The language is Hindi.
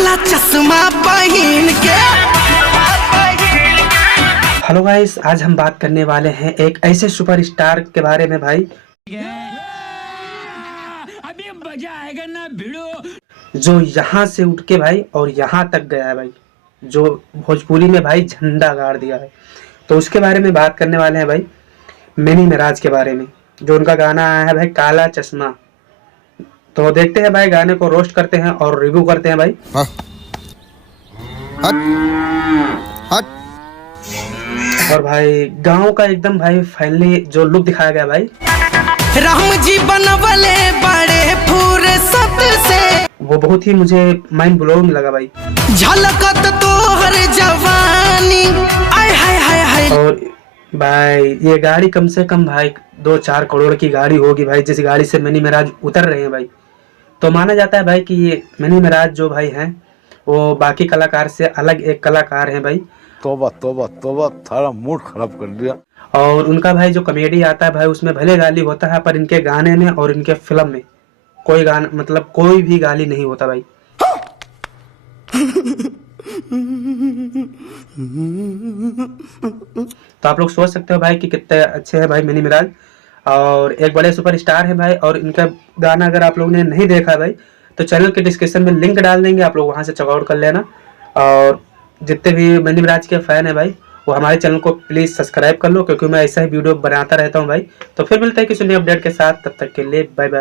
काला चश्मा पहन के। हेलो गाइस, आज हम बात करने वाले हैं एक ऐसे सुपरस्टार के बारे में भाई, अभी मजा आएगा ना भिड़ो, जो यहाँ से उठ के भाई और यहाँ तक गया है भाई, जो भोजपुरी में भाई झंडा गाड़ दिया है। तो उसके बारे में बात करने वाले हैं भाई, मिनी मिराज के बारे में, जो उनका गाना आया है भाई काला चश्मा। तो देखते हैं भाई, गाने को रोस्ट करते हैं और रिव्यू करते हैं भाई। और भाई गाँव का एकदम भाई फाइनली जो लुक दिखाया गया भाई, राम जी बनवले बड़े फुर्सत से, वो बहुत ही मुझे माइंड ब्लोइंग लगा भाई। झलकत तोहर जवानी, आय हाय हाय हाय। और भाई ये गाड़ी कम से कम भाई 2-4 करोड़ की गाड़ी होगी भाई, जिस गाड़ी से मिनी मिराज उतर रहे हैं भाई। तो माना जाता है भाई कि ये मिनी मिराज जो भाई हैं वो बाकी कलाकार से अलग एक कलाकार हैं भाई। तोबा तोबा तोबा, थारा मूड खराब कर दिया। और उनका भाई जो कॉमेडी आता है भाई, उसमें भले गाली होता है, पर इनके गाने में और इनके फिल्म में कोई गाना मतलब कोई भी गाली नहीं होता भाई। तो आप लोग सोच सकते हो भाई कि कितने अच्छे हैं भाई मिनी मिराज, और एक बड़े सुपरस्टार हैं भाई। और इनका गाना अगर आप लोगों ने नहीं देखा भाई, तो चैनल के डिस्क्रिप्शन में लिंक डाल देंगे, आप लोग वहां से चेकआउट कर लेना। और जितने भी मिनी मिराज के फैन है भाई, वो हमारे चैनल को प्लीज सब्सक्राइब कर लो, क्योंकि मैं ऐसा ही वीडियो बनाता रहता हूँ भाई। तो फिर मिलते हैं किसी नए अपडेट के साथ, तब तक के लिए बाय बाय।